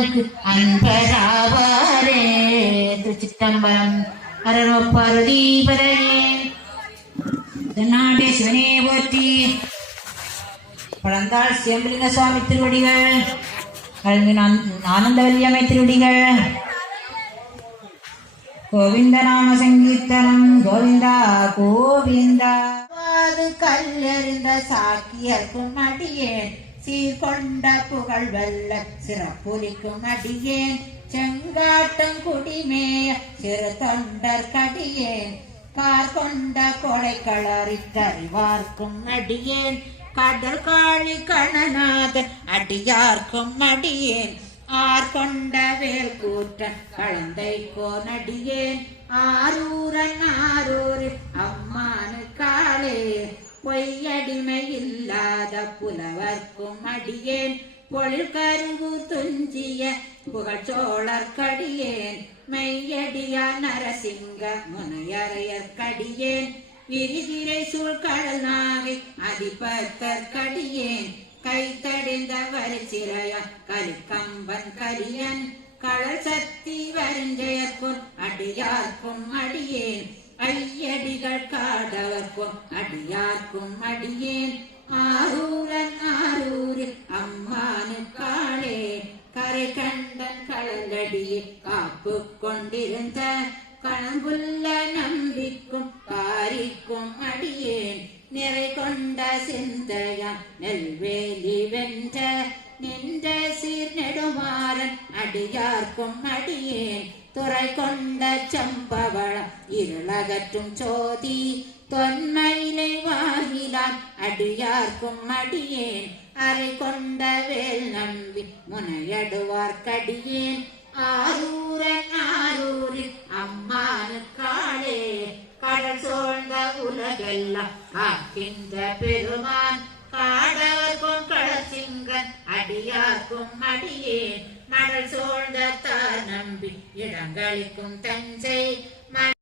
நமக்கு அன்பராவாரே. திருச்சிட்டம்பரம் அரரோ பார்வதி பதையே சிவனே போற்றி. பழந்தாள் சேம்பலிங்க சுவாமி திருவடிகள். கல்வி ஆனந்தவல்லியம்மை திருவடிகள். கோவிந்த நாம சங்கீர்த்தனம் கோவிந்தா கோவிந்தா. அது கல்லெறிந்த சாக்கியர்க்கும் அடியேன் சீர்கொண்ட புகழ் வல்ல சிறப்புலிக்கும் அடியேன். செங்காட்டம் குடிமேய சிறு தொண்டர் கடியேன். கார் கொண்ட களறி கறிவார்க்கும் அடியேன். கடல் காளி கணநாதன் அடியார்க்கும் அடியேன். ஆர் கொண்ட வேல் கூற்றன் கலந்தை கோனடியேன் ஆரூரன் புலவர்க்கும் அடியேன். பொழில் கரும்பு துஞ்சிய புகழ்ச்சோழர் கடியேன் மெய்யடியா நரசிங்க முனையறையர் கடியேன் விரிதிரை சூழ் கடல் நாகை அதிபத்தர் கடியேன் கைத்தடிந்த வரிச்சிறைய கலிக்கம்பன் கரியன். கடல் சக்தி வருஞ்செயற்கும் அடியார்க்கும் அடியேன். ஐயடிகள் காடவர்க்கும் அடியார்க்கும் அடியேன். ஆரூரன் ஆரூரில் அம்மானு காளே கரை கண்டன் கடலடியே காப்பு கொண்டிருந்த கணம்புள்ள நம்பிக்கும் காரிக்கும் அடியேன். நிறை கொண்ட சிந்தையம் நெல்வேலி வென்ற நின்ற சீர் நெடுமாறன் அடியார்க்கும் அடியேன். துறை கொண்ட சம்பவளம் இருளகற்றும் சோதி தொன்மையிலே அடியார்க்கும் அடியேன். அறை கொண்ட வேல் நம்பி முனையடுவார்க்கடியேன் ஆரூரன் ஆரூரில் அம்மானு காளே. கடல் சோழ்ந்த உலகெல்லாம் காக்கின்ற பெருமான். காடவர்க்கும் கடசிங்கன் அடியார்க்கும் அடியேன். மடல் சோழ்ந்த தார் நம்பி இடங்களிக்கும் தஞ்சை.